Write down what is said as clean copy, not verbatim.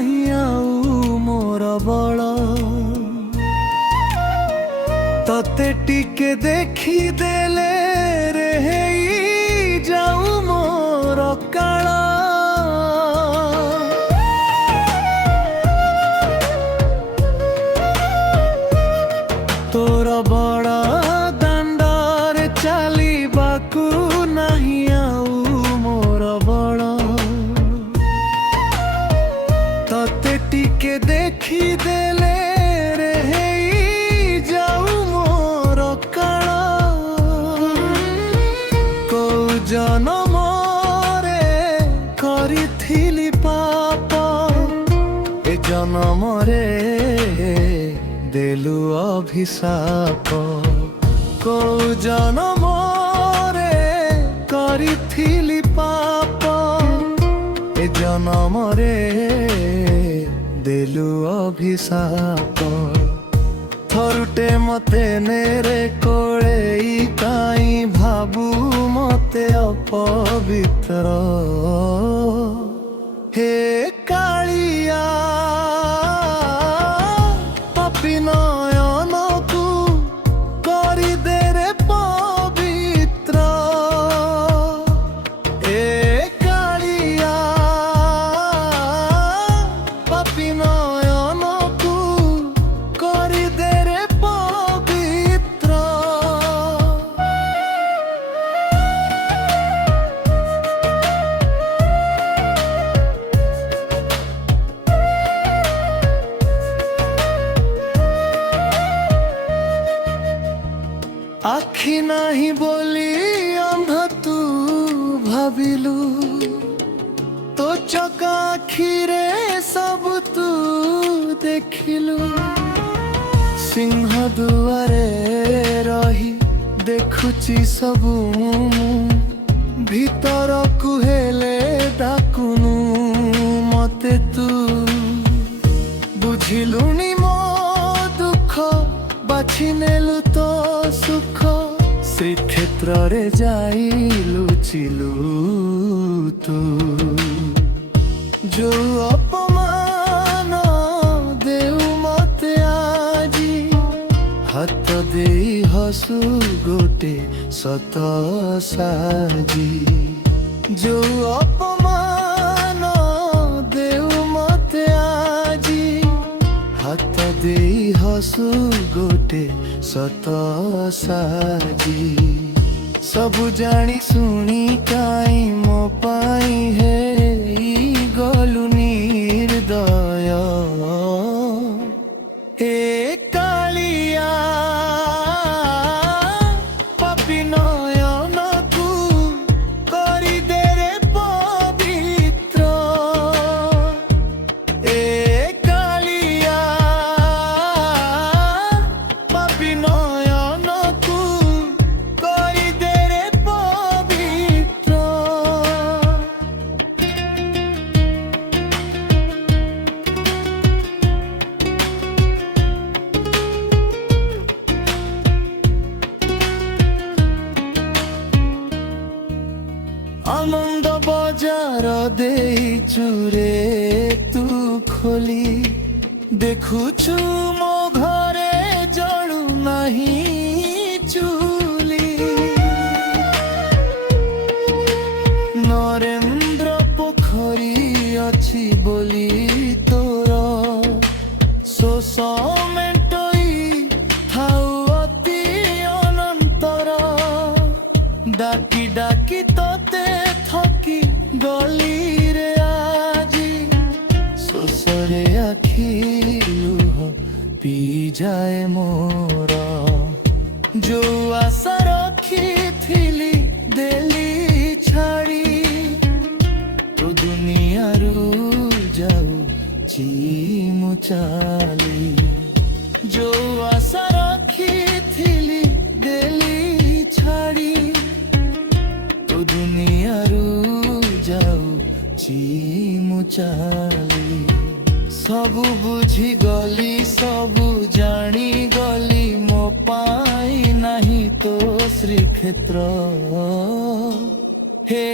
ନାହିଁ ଆଉ ମୋର ବଳ। ତତେ ଟିକେ ଦେଖିଦେଲେ ରେ ହେଇ ଯାଉ ମୋର କାଳ। ତୋର ବଡ଼ ଦାଣ୍ଡରେ ଚାଲିବାକୁ ନାହିଁ ଆଉ ମୋର ବଳ। ତତେ ଟିକେ ଦେଖିଦେଲେ ରେ ହେଇ ଯାଉ ମୋର କାଳ। କୋଉ ଜନମରେ କରିଥିଲି ପାପ ଏ ଜନମରେ ଦେଲୁ ଅଭିଶାପ। କୋଉ ଜନମରେ କରିଥିଲି ପାପ ଏ ଜନମରେ ଦେଲୁ ଅଭିଶାପ। ଥରୁଟେ ମତେ ନେରେ କୋଳେଇ କାଇଁ ଭାବୁ ମତେ ଅପବିତ୍ର। ହେ କାଳିଆ ପାପୀ ନୟନକୁ କରିଦେରେ ପବିତ୍ର। ଏ କାଳିଆ ପାପୀ ନୟନକୁ କରିଦେରେ ପବିତ୍ର। আখি নাহি বলি অন্ধ তু ভাবিলু। তো চকা আখিরে সবু তু দেখিলু। সিংহ দুয়ারে রহি দেখুচি সবু ভিতরকু হেলে ডাকুনু মতে তু। বুঝিলুনি মো দুঃখ বাছি নেলু তো সুখ। শ্রীক্ষেত্রে যাই লুচিলু তু। ଯୋଉ ଅପମାନ ଦେଉ ମତେ ଆଜି ହାତ ଦେଇ ହସୁ ଗୋଟେ ସତ ସାଜି। ଯୋଉ ଅପମାନ ଦେଉ ମତେ ଆଜି ହାତ ଦେଇ ହସୁ ଗୋଟେ ସତ ସାଜି। ସବୁ ଜାଣି ଶୁଣି କାଇଁ ମୋ ପାଇଁ ହେଇ ଗଲୁ ନିର୍ଦୟ। ଏ କାଳିଆ ପାପୀ ନୟନକୁ କରିଦେରେ ପବିତ୍ର। ଏ କାଳିଆ ପାପୀ ନୟନକୁ କରିଦେରେ ପବିତ୍ର। আনন্দ বজার ଦେଇଛୁ রে তু খোলি। দেখুଛୁ ମୋ ଘରେ ଜଳୁ ନାହିଁ ଚୁଲି। ନରେନ୍ଦ୍ର ପୋଖରୀ ଅଛି ବୋଲି ତୋର ଶୋଷ ମେଣ୍ଟଇ ଥାଉ ଅତି ଅନନ୍ତର। ଡାକି ଡାକି ତତେ ଥକି ଗଲି ରେ ଆଜି। ଶୋଷରେ ଆଖି ଲୁହ ପିଯାଏ ମୋର। ଯୋଉ ଆଶା ରଖିଥିଲି ଦେଲି ଛାଡ଼ି। ତୁ ଦୁନିଆରୁ ଯାଉଛି ମୁଁ ଚାଲି। ଯୋଉ ଆଶା ରଖିଥିଲି ଦେଲି ଛାଡ଼ି। ତୁ ଦୁନିଆରୁ ଯାଉଛି ମୁଁ ଚାଲି। ସବୁ ବୁଝିଗଲି ସବୁ ଜାଣିଗଲି ମୋ ପାଇଁ ନାହିଁ তো শ্রীক্ষেত্র। হে